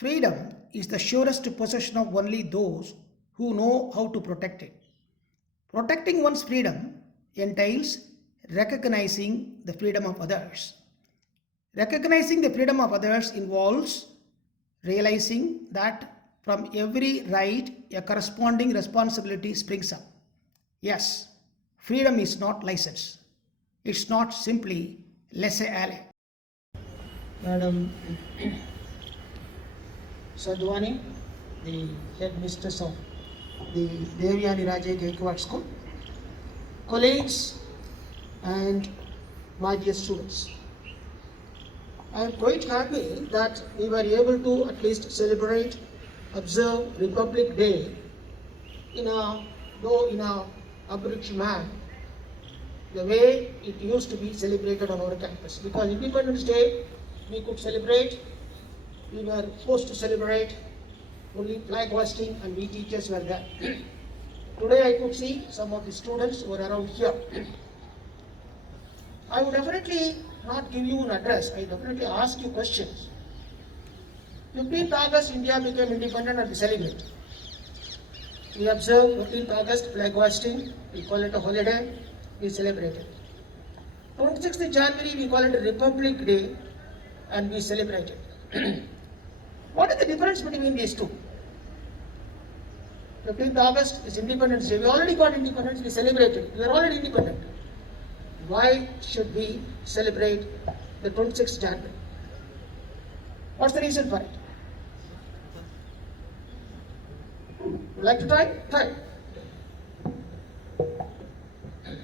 Freedom is the surest possession of only those who know how to protect it. Protecting one's freedom entails recognizing the freedom of others. Recognizing the freedom of others involves realizing that from every right a corresponding responsibility springs up. Yes, freedom is not license. It's not simply laissez-aller. Madam Sadhwani, the headmistress of the Devyani Raje Gaikwad School, colleagues and my dear students. I am quite happy that we were able to at least celebrate, observe Republic Day in a abridged manner, the way it used to be celebrated on our campus. Because Independence Day we could celebrate, we were forced to celebrate, only flag hoisting and we teachers were there. Today I could see some of the students who were around here. I would definitely not give you an address, I definitely ask you questions. 15th August India became independent and we celebrate. We observe 15th August flag hoisting, we call it a holiday, we celebrate it. 26th January we call it a Republic Day and we celebrate it. What is the difference between these two? 15th August is Independence Day. We already got independence, we celebrated. We are already independent. Why should we celebrate the 26th January? What's the reason for it? Would like to try? Try.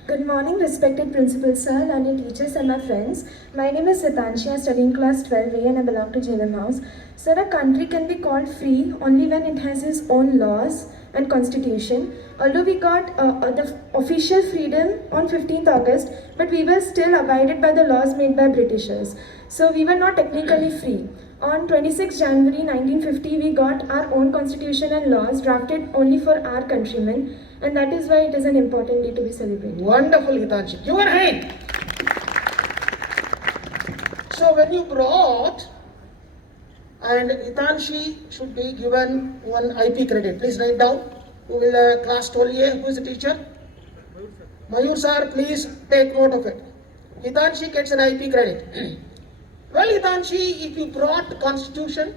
Good morning, respected Principal Sir, learned teachers and my friends. My name is Sitanshi, I study in class 12A and I belong to Jhelum House. Sir, a country can be called free only when it has its own laws and constitution. Although we got the official freedom on 15th August, but we were still abided by the laws made by Britishers. So we were not technically free. On 26 January 1950, we got our own constitution and laws drafted only for our countrymen, and that is why it is an important day to be celebrated. Wonderful, Hitanshi. Give her hand. So when you brought, and Hitanshi should be given one IP credit. Please write down. Who will class 12A? Who is the teacher? Mayur sir, please take note of it. Hitanshi gets an IP credit. Well, Hitanshi, if you brought constitution,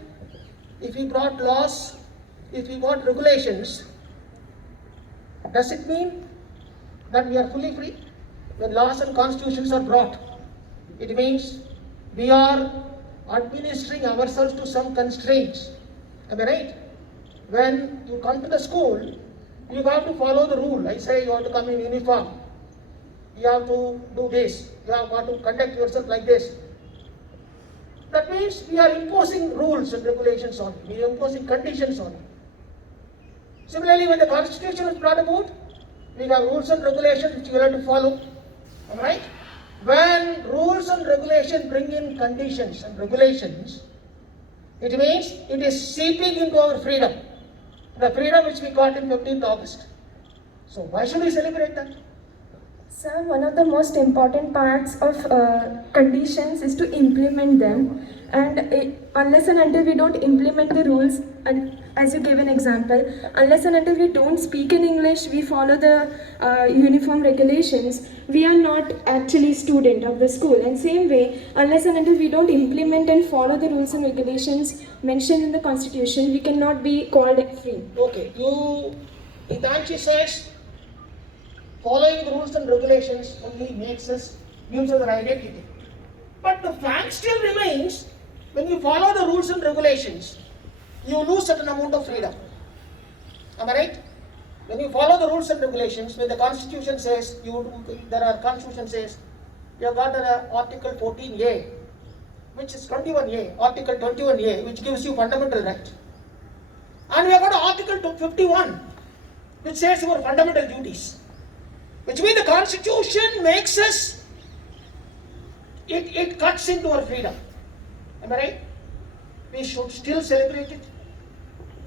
if you brought laws, if you brought regulations, does it mean that we are fully free? When laws and constitutions are brought, it means we are administering ourselves to some constraints. Am I right? When you come to the school, you have to follow the rule. I say you have to come in uniform. You have to do this. You have got to conduct yourself like this. That means we are imposing rules and regulations on you. We are imposing conditions on you. Similarly, when the constitution is brought about, we have rules and regulations which you have to follow. Alright? When rules and regulations bring in conditions and regulations, it means it is seeping into our freedom. The freedom which we got in 15th August. So why should we celebrate that? Sir, one of the most important parts of conditions is to implement them, and unless and until we don't implement the rules, and as you gave an example, unless and until we don't speak in English, we follow the uniform regulations, we are not actually student of the school. And same way, unless and until we don't implement and follow the rules and regulations mentioned in the constitution, we cannot be called free. Okay, Hitanshi says, following the rules and regulations only gives us an identity. But the fact still remains, when you follow the rules and regulations, you lose certain amount of freedom. Am I right? When you follow the rules and regulations, when the constitution says, constitution says, you have got article 14A, which is 21A, article 21A, which gives you fundamental right. And we have got article 51, which says your fundamental duties. Which means the constitution makes us, it cuts into our freedom. Am I right? We should still celebrate it.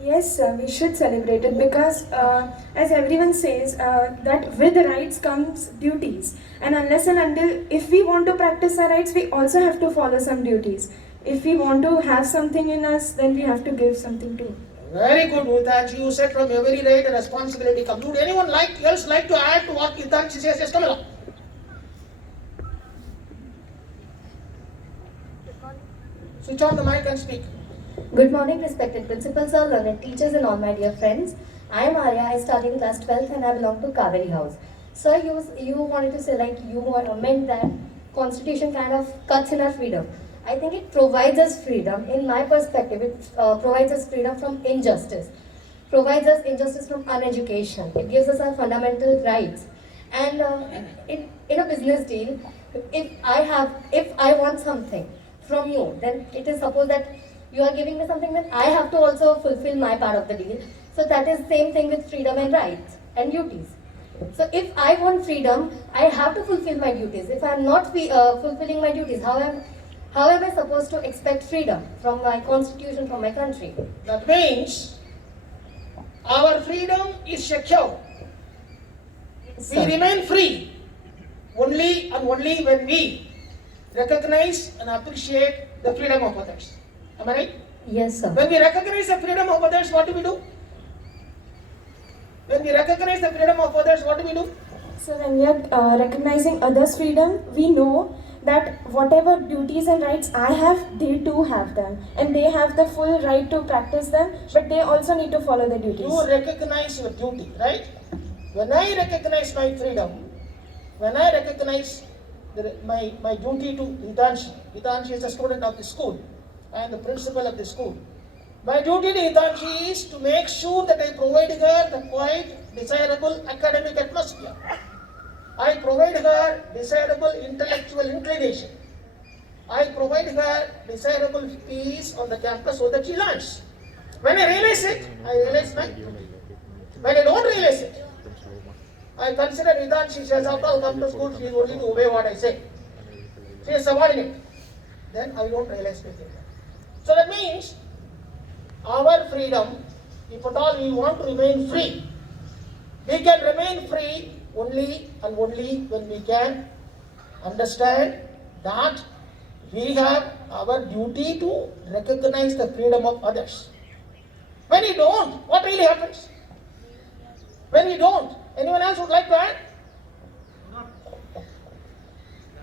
Yes, sir, we should celebrate it because, as everyone says, that with rights comes duties. And unless and until, if we want to practice our rights, we also have to follow some duties. If we want to have something in us, then we have to give something too. Very good, Hitanshi. You said from every right and responsibility comes. Would anyone else like to add to what Hitanshi says? Yes, come along. Switch on the mic and speak. Good morning, respected principals, sir, learned teachers, and all my dear friends. I am Arya. I study in class 12th and I belong to Kaveri House. Sir, you wanted to say meant that Constitution kind of cuts in our freedom. I think it provides us freedom. In my perspective, it provides us freedom from injustice, provides us injustice from uneducation. It gives us our fundamental rights. And in a business deal, if I want something from you, then it is suppose that you are giving me something, then I have to also fulfill my part of the deal. So that is same thing with freedom and rights and duties. So if I want freedom, I have to fulfill my duties. If I am not fulfilling my duties, how am I supposed to expect freedom from my constitution, from my country? That means our freedom is secure. We remain free only and only when we recognize and appreciate the freedom of others. Am I right? Yes, sir. When we recognize the freedom of others, what do we do? When we recognize the freedom of others, what do we do? So when we are recognizing others' freedom, we know that whatever duties and rights I have, they too have them. And they have the full right to practice them, but they also need to follow the duties. You recognize your duty, right? When I recognize my freedom, when I recognize my duty to Hitanshi is a student of the school, I am the principal of the school. My duty to Hitanshi is to make sure that I provide her the quite desirable academic atmosphere. I provide her desirable intellectual inclination. I provide her desirable peace on the campus so that she learns. When I realize it, I realize my duty. When I don't realize it, I consider Hitanshi, she has after all come to school, she is only to obey what I say. She is subordinate. Then I don't realize anything. So that means our freedom, if at all we want to remain free, we can remain free only and only when we can understand that we have our duty to recognize the freedom of others. When we don't, what really happens? When we don't, anyone else would like to add?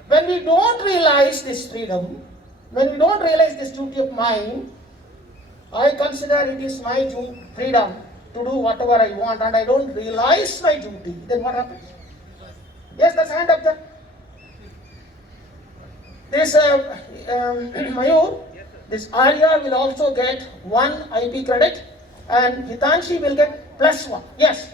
When we don't realize this freedom, when we don't realize this duty of mine, I consider it is my freedom to do whatever I want and I don't realize my duty. Then what happens? Yes, there's a hand up there. This Mayur, this Arya will also get 1 IP credit and Hitanshi will get +1. Yes.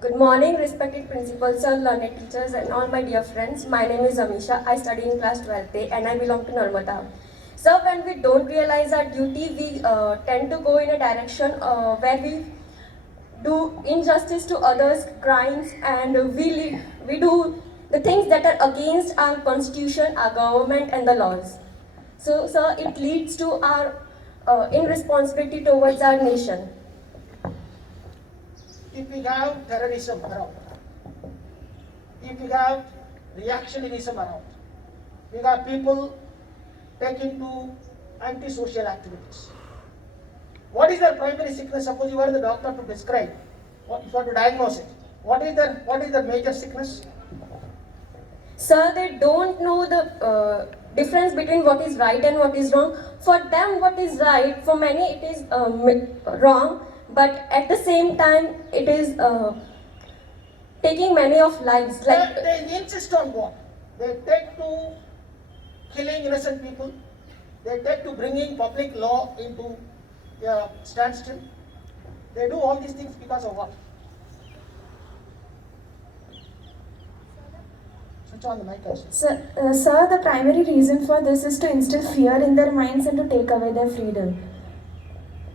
Good morning, respected principals, sir, learned teachers, and all my dear friends. My name is Amisha. I study in class 12th and I belong to Narmada. So when we don't realize our duty, we tend to go in a direction where we do injustice to others, crimes, and we do the things that are against our constitution, our government, and the laws. So, sir, it leads to our irresponsibility towards our nation. If we have terrorism around, if we have reactionaryism around, we have people taken to antisocial activities. What is their primary sickness? Suppose you are the doctor to describe, if you want to diagnose it. What is their major sickness? Sir, they don't know the difference between what is right and what is wrong. For them, what is right, for many it is wrong, but at the same time, it is taking many of lives. Like They insist on what? They take to killing innocent people. They take to bringing public law into standstill. They do all these things because of what? Switch on the mic also. Sir, the primary reason for this is to instill fear in their minds and to take away their freedom.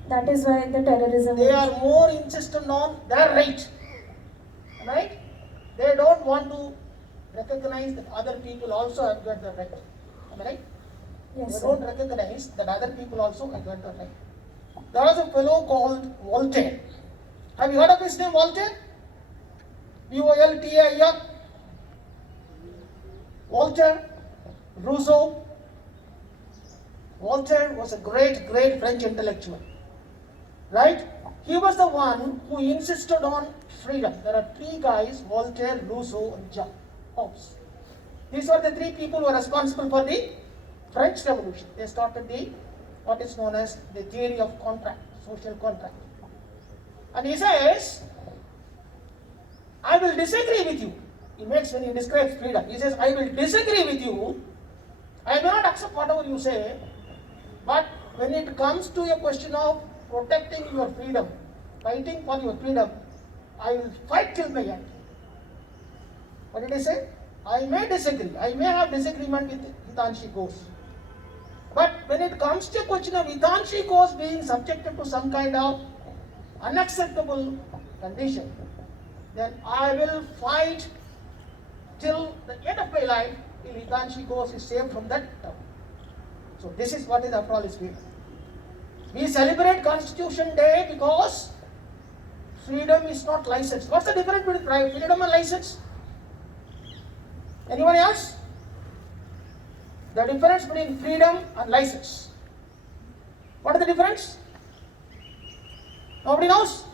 That is why the terrorism. They are more insistent on their right. Right? They don't want to recognize that other people also have got the right. Am I right? Yes, They sir. don't recognize that other people also have got the right. There was a fellow called Voltaire. Have you heard of his name, Voltaire? Voltaire. Voltaire, Rousseau, Voltaire was a great, great French intellectual, right? He was the one who insisted on freedom. There are three guys, Voltaire, Rousseau, and Jacques Hobbes. These were the three people who were responsible for the French Revolution. They started what is known as the theory of contract, social contract. And he says, I will disagree with you. He makes, when he describes freedom, he says, I will disagree with you. I may not accept whatever you say, but when it comes to a question of protecting your freedom, fighting for your freedom, I will fight till the end. What did he say? I may disagree. I may have disagreement with Hitanshi Ghosh. But when it comes to a question of Hitanshi Ghosh being subjected to some kind of unacceptable condition, then I will fight till the end of my life till Hitanshi Ghosh is saved from that term. So this is what is after all is freedom. We celebrate Constitution Day because freedom is not license. What's the difference between freedom and license? Anyone else? The difference between freedom and license. What is the difference? Nobody knows?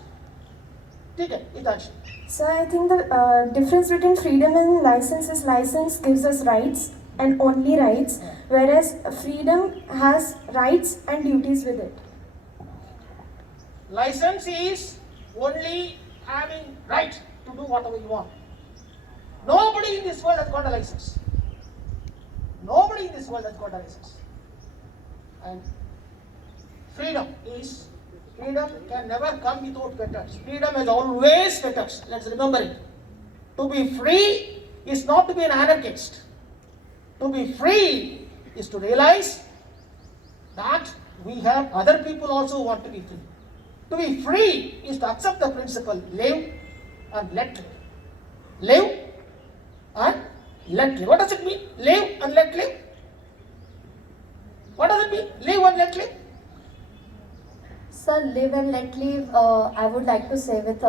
Okay, Hitanshi. So I think the difference between freedom and license is license gives us rights and only rights, whereas freedom has rights and duties with it. License is only having right to do whatever you want. Nobody in this world has got a license. Nobody in this world has got a license. And freedom can never come without fetters. Freedom has always fetters. Let's remember it. To be free is not to be an anarchist. To be free is to realize that we have other people also who want to be free. To be free is to accept the principle, live and let live. Live and let live. What does it mean? Live and let live? What does it mean? Live and let live? Sir, live and let live, I would like to say with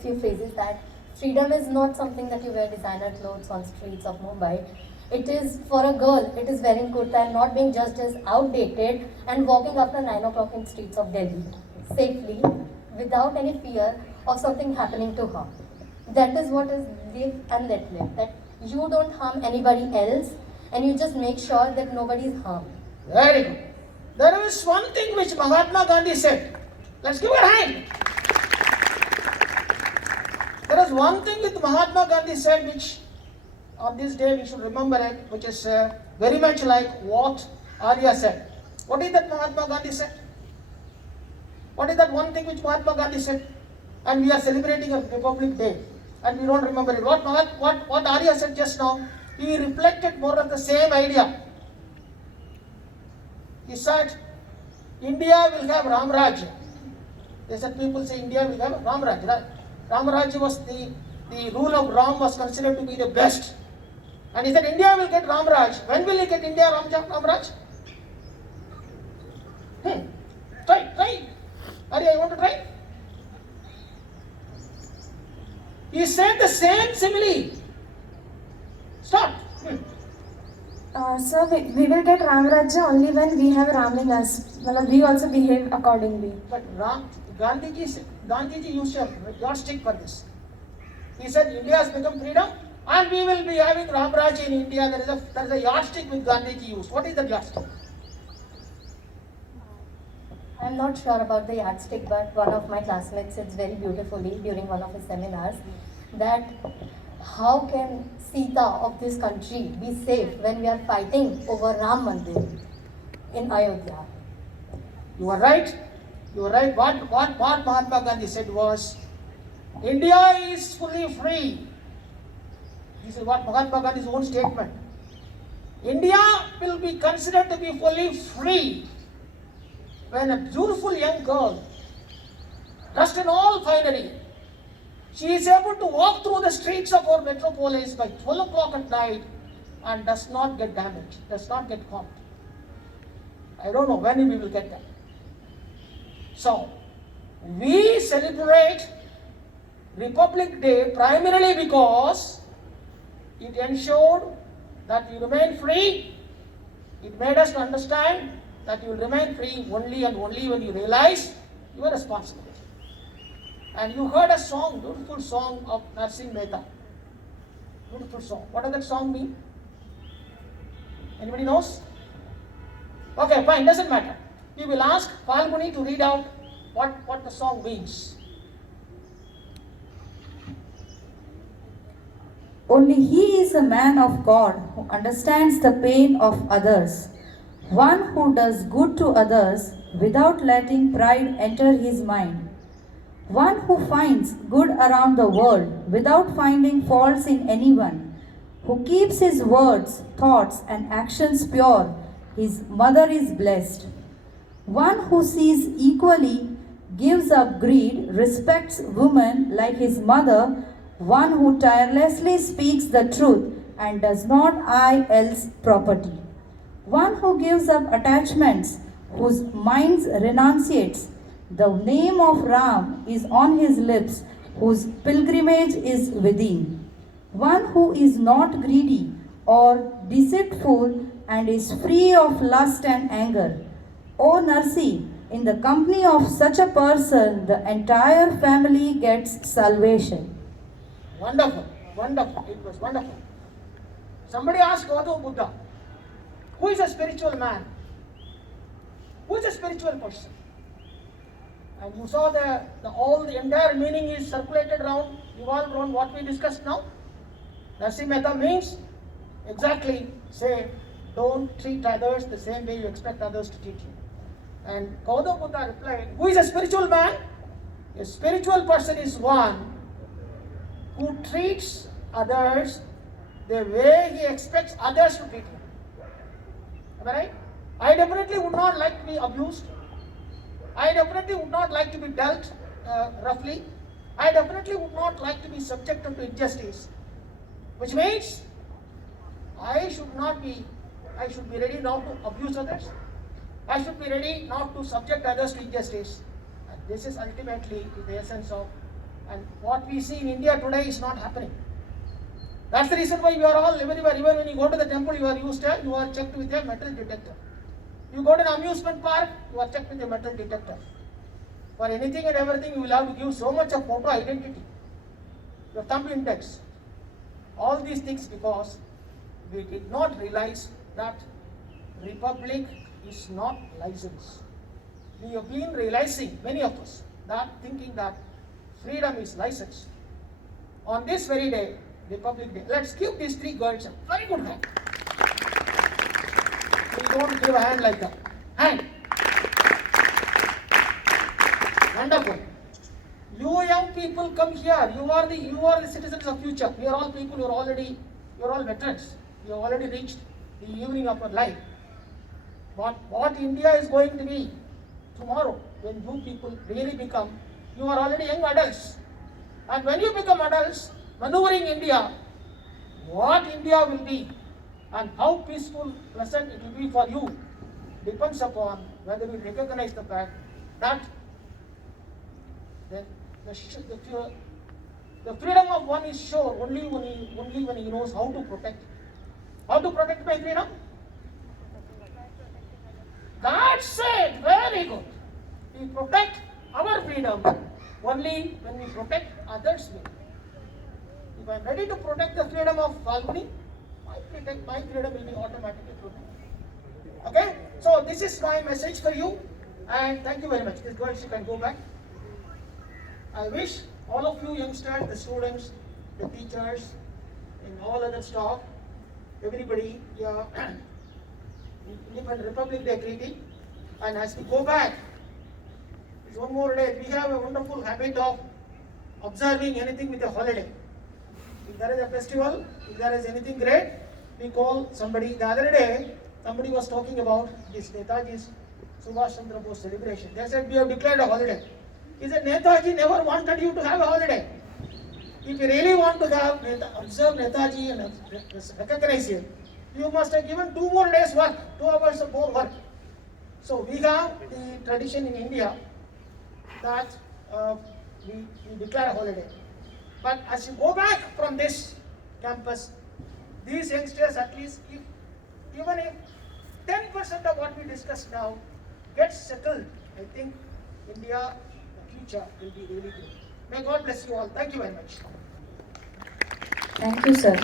few phrases that freedom is not something that you wear designer clothes on streets of Mumbai. It is for a girl, it is wearing kurta and not being judged as outdated and walking after 9 o'clock in streets of Delhi safely without any fear of something happening to her. That is what is live and let live. That you don't harm anybody else and you just make sure that nobody is harmed. Very good. There is one thing which Mahatma Gandhi said. Let's give a hand. There is one thing which Mahatma Gandhi said which on this day we should remember it, which is very much like what Arya said. What is that Mahatma Gandhi said? What is that one thing which Mahatma Gandhi said? And we are celebrating a Republic Day and we don't remember it. What Arya said just now, he reflected more of the same idea. He said, India will have Ram Rajya. They said people say India will have Ram Rajya. Right? Ram Rajya was the rule of Ram was considered to be the best. And he said India will get Ram Raj. When will he get India Ram Raj? Try. Arya, you want to try? He said the same simile. Start. So we will get Ram Rajya only when we have Ram in us. Well, we also behave accordingly. But Gandhiji used a yardstick for this. He said India has become freedom and we will be having Ram Raj in India. There is a yardstick which Gandhiji used. What is the yardstick? I'm not sure about the yardstick, but one of my classmates said very beautifully during one of his seminars that how can Sita of this country be safe when we are fighting over Ram Mandir in Ayodhya? You are right. What Mahatma Gandhi said was, India is fully free. This is what Mahatma Gandhi's own statement. India will be considered to be fully free when a beautiful young girl, dressed in all finery, she is able to walk through the streets of our metropolis by 12 o'clock at night and does not get damaged, does not get caught. I don't know when we will get that. So, we celebrate Republic Day primarily because it ensured that we remain free. It made us to understand that you will remain free only and only when you realize your responsibility. And you heard a song, beautiful song of Narsingh Mehta. Beautiful song. What does that song mean? Anybody knows? Okay, fine, doesn't matter. We will ask Falguni to read out what the song means. Only he is a man of God who understands the pain of others, one who does good to others without letting pride enter his mind, one who finds good around the world without finding faults in anyone, who keeps his words, thoughts, and actions pure. His mother is blessed. One who sees equally, gives up greed, respects women like his mother, one who tirelessly speaks the truth and does not eye else property. One who gives up attachments, whose mind renunciates. The name of Ram is on his lips, whose pilgrimage is within. One who is not greedy or deceitful and is free of lust and anger. O Narsi, in the company of such a person, the entire family gets salvation. Wonderful, wonderful. It was wonderful. Somebody asked Gautama Buddha, who is a spiritual man? Who is a spiritual person? And you saw the entire meaning is circulated around, revolved around what we discussed now. Narsingh Mehta means exactly say, don't treat others the same way you expect others to treat you. And Gautama Buddha replied, who is a spiritual man? A spiritual person is one who treats others the way he expects others to treat him. Am I right? I definitely would not like to be abused. I definitely would not like to be dealt roughly. I definitely would not like to be subjected to injustice. Which means I should be ready not to abuse others. I should be ready not to subject others to injustice. And this is ultimately the essence of, and what we see in India today is not happening. That's the reason why we are all everywhere. Even when you go to the temple, you are checked with a metal detector. You go to an amusement park, you are checked with a metal detector. For anything and everything, you will have to give so much of photo identity, your thumb index. All these things because we did not realize that republic is not license. We have been realizing, many of us, that thinking that freedom is license. On this very day, Republic Day, let's give these three girls a very good hand. We don't give a hand like that. Hand. Wonderful. You young people come here. You are the citizens of future. We are all people you are all veterans. You have already reached the evening of your life. But what India is going to be tomorrow, when you people really become, you are already young adults. And when you become adults, maneuvering India, what India will be and how peaceful, pleasant it will be for you depends upon whether we recognize the fact that the freedom of one is sure only when he knows how to protect. How to protect my freedom? That's it. Very good. We protect our freedom only when we protect others' freedom. If I am ready to protect the freedom of Falguni, my freedom will be automatically protected. Okay? So this is my message for you, and thank you very much. These girls, you can go back. I wish all of you youngsters, the students, the teachers, and all other staff, everybody, Independent Republic Day greeting. And as we go back, it's one more day. We have a wonderful habit of observing anything with a holiday. If there is a festival, if there is anything great, we call somebody. The other day, somebody was talking about this Netaji's Subhash Chandra Bose celebration. They said we have declared a holiday. He said Netaji never wanted you to have a holiday. If you really want to observe Netaji and recognize him, you must have given 2 more days work, 2 hours of more work. So we have the tradition in India that we declare a holiday. But as you go back from this campus, these youngsters at least, even if 10% of what we discussed now gets settled, I think India, the future will be really good. May God bless you all. Thank you very much. Thank you, sir.